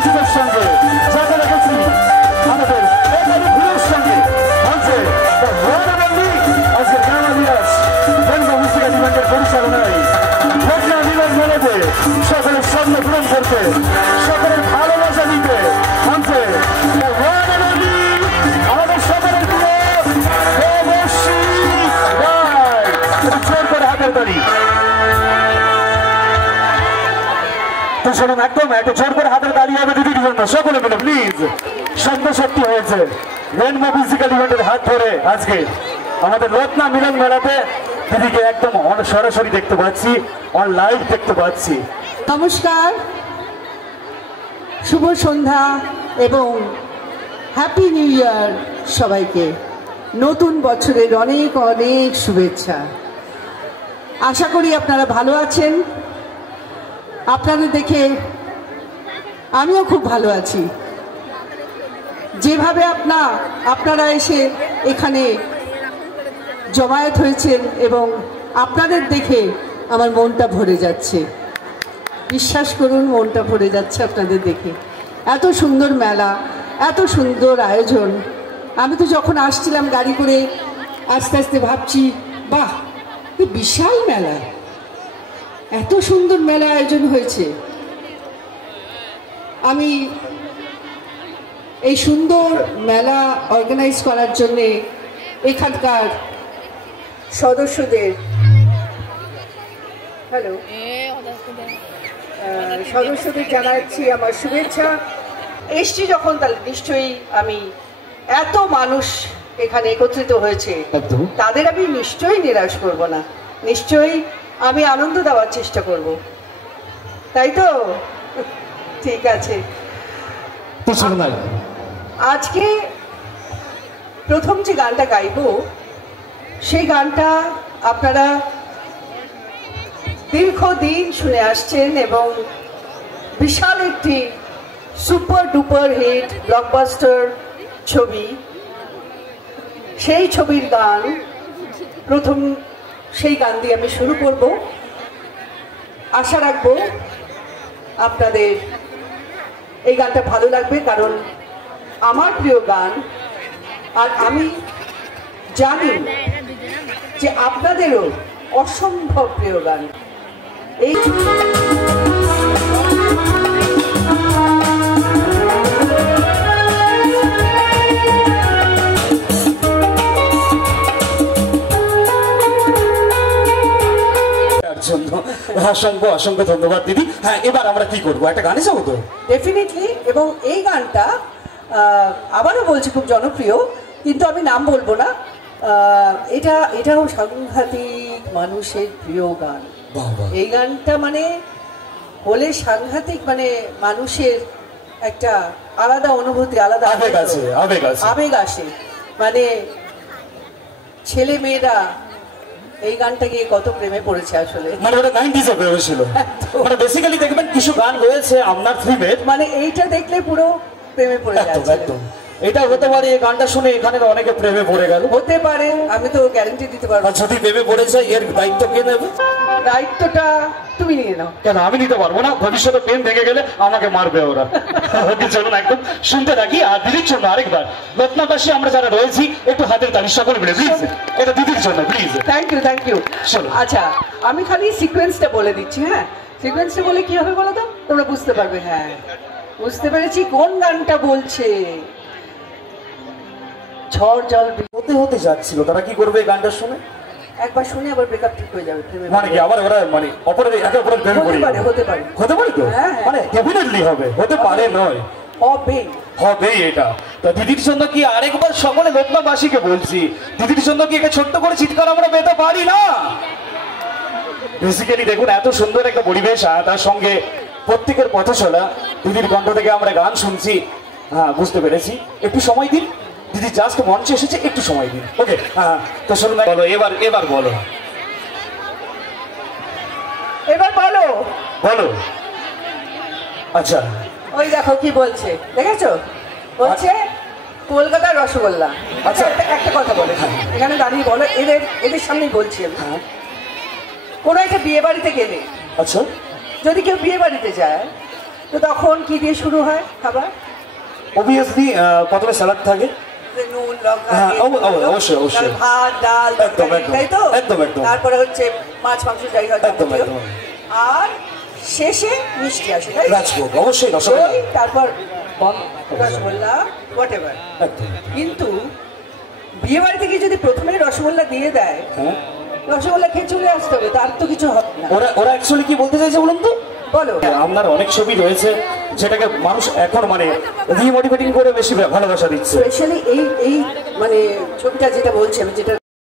রঞ্জিতের সঙ্গে যাকে রেখেছি আমাদের একাডি ঘুরের সঙ্গে মঞ্চে আজকের গান বিরাজ বেঙ্গল মিউজিক ইভেন্টের পরিচালনায় লগ্না মিলন মেলাতে সকলের স্বপ্ন পূরণ করতে সকলের ভালোবাসা দিতে মঞ্চে আমাদের সকলের প্রিয় দেবশ্রী রায় জোর করে হাতের তালি তো শুনুন একদম একটা জোর করে হাতের তালি হবে দিদির জন্য সকলে মিলে প্লিজ সন্ধ্যা হয়েছে রেনবো মিউজিক্যাল ইভেন্টের হাত ধরে আজকে আমাদের লগ্না মিলন মেলাতে দিদিকে একদম সরাসরি দেখতে পাচ্ছি অন লাইভ দেখতে পাচ্ছি। নমস্কার, শুভ সন্ধ্যা এবং হ্যাপি নিউ ইয়ার সবাইকে। নতুন বছরের অনেক অনেক শুভেচ্ছা। আশা করি আপনারা ভালো আছেন। আপনাদের দেখে আমিও খুব ভালো আছি। যেভাবে আপনারা এসে এখানে জমায়েত হয়েছেন এবং আপনাদের দেখে আমার মনটা ভরে যাচ্ছে। বিশ্বাস করুন, মনটা ভরে যাচ্ছে আপনাদের দেখে। এত সুন্দর মেলা, এত সুন্দর আয়োজন। আমি তো যখন আসছিলাম গাড়ি করে আস্তে আস্তে ভাবছি, বাহ, কি বিশাল মেলা, এত সুন্দর মেলা আয়োজন হয়েছে। আমি এই সুন্দর মেলা অর্গানাইজ করার জন্যে এখানকার সদস্যদের জানাচ্ছি আমার শুভেচ্ছা। এসছি যখন তাহলে নিশ্চয়ই আমি এত মানুষ এখানে একত্রিত হয়েছে, তাদের আমি নিশ্চয়ই নিরাশ করব না, নিশ্চয়ই আমি আনন্দ দেওয়ার চেষ্টা করব, তাই তো? ঠিক আছে। আজকে প্রথম যে গানটা গাইব সেই গানটা আপনারা দীর্ঘদিন শুনে আসছেন এবং বিশাল একটি সুপার ডুপার হিট ব্লকবাস্টার ছবি। সেই ছবির গান প্রথম, সেই গান দিয়ে আমি শুরু করব। আশা রাখবো আপনাদের এই গানটা ভালো লাগবে, কারণ আমার প্রিয় গান, আর আমি জানি যে আপনাদেরও অসম্ভব প্রিয় গান। এই অসংখ্য ধন্যবাদ দিদি। হ্যাঁ, এবার আমরা কি করবো, একটা গানে যাবো তো ডেফিনেটলি। এবং এই গানটা আবারও বলছি খুব জনপ্রিয়, কিন্তু আমি নাম বলবো না। এটাও সাংঘাতিক মানুষের প্রিয় গান। এই গানটা মানে হলে সাংঘাতিক, মানে মানুষের একটা আলাদা অনুভূতি, আলাদা আবেগ আসে। মানে ছেলে মেয়েরা এই গানটা গিয়ে কত প্রেমে পড়েছে আসলে। মানে ওটা 90s এ প্রেমে ছিল। মানে বেসিক্যালি দেখবেন কিছু গান রয়েছে আপনার থিমের, মানে এইটা দেখলে পুরো প্রেমে পড়ে যাচ্ছে। একদম এটা হতে পারে, এই গানটা শুনে এখানে অনেকে প্রেমে পড়ে গেল, হতে পারে, আমি তো গ্যারান্টি দিতে পারবো। যদি প্রেমে পড়েছে এর দায়িত্ব কে নেবে? দায়িত্বটা তুমি নিয়ে নাও। কেন আমি নিতে পারবো না? ভবিষ্যতে প্রেম ভেঙে গেলে আমাকে মারবে ওরা। চলুন একদম শুনতে থাকি। আর দিদির জন্য আরেকবার লগ্নবাসী আমরা যারা রয়েছি একটু হাতের তালি সকলে মিলে প্লিজ, এটা দিদির জন্য প্লিজ। Thank you. আচ্ছা, আমি খালি সিকোয়েন্সটা বলে দিচ্ছি। হ্যাঁ, সিকোয়েন্সটা বলে কি হবে বলো তো, তোমরা বুঝতে পারবে। হ্যাঁ, বুঝতে পেরেছি কোন গানটা বলছে। ঝড় জল হতে হতে যাচ্ছিল, তারা কি করবে গানটা শুনে? একবার শুনে আবার ব্রেকআপ ঠিক হয়ে যাবে। মানে কি আবার ওরা মানে অপরের একে অপরের প্রেমে পড়ে যাবে? হতে পারে তো, মানে ডেফিনেটলি হবে, হতে পারে নয়, হবে এটা। তো দিদির জন্য কি আরেকবার সকলে লগ্নবাসীকে বলছি, দিদির জন্য কি একটা ছোট্ট করে চিৎকার আমরা পেতে পারি না? বেসিক্যালি দেখুন এত সুন্দর একটা পরিবেশ, তার সঙ্গে প্রত্যেকের পথ চলা, দিদির কণ্ঠ থেকে আমরা গান শুনছি। হ্যাঁ, বুঝতে পেরেছি। একটু সময় দিন দিদি, জাস্ট মঞ্চে এসেছে, একটু সময় দিন। ওকে, হ্যাঁ। তো শুনুন, বলো এবার বলো আচ্ছা, ওই দেখো কি বলছে, দেখেছো? বলছে কলকাতার রসগোল্লা। আচ্ছা, একটা কথা বলে এখানে দাঁড়িয়ে বলো, এদের সামনেই বলছি আমি। কোনো একটা বিয়ে বাড়িতে গেলে, আচ্ছা, যদি কেউ বিয়ে বাড়িতে যায় তো তখন কি দিয়ে শুরু হয় খাবার? অবভিয়াসলি প্রথমে স্যালাড থাকে, নুন লঙ্কা হ্যাঁ, দিয়ে অবশ্যই, অবশ্যই। তারপর ভাত ডাল একদম, তরকারি, একদম, তাই তো? একদম, একদম। তারপরে হচ্ছে মাছ মাংস যাই হয় একদম, যাবতীয়। একদম। আর শেষে মিষ্টি আসে, তাই তো? রাজভোগ, অবশ্যই রসগোল্লা। দই, তারপর রসগোল্লা হোয়াটএভার। একদম। কিন্তু বিয়ে বাড়ি থেকে যদি প্রথমে রসগোল্লা দিয়ে দেয়, হ্যাঁ, রসগোল্লা খেয়ে চলে আসতে হবে, তার তো কিছু হবে না। ওরা অ্যাকচুয়ালি কি বলতে চাইছে বলুন তো? বলো। আপনার অনেক ছবি রয়েছে যেটাকে মানুষ এখন মানে রিমোটিভেটিং করে বেশি ভালোবাসা দিচ্ছে। স্পেশালি এই এই মানে ছবিটা যেটা বলছি আমি, যেটা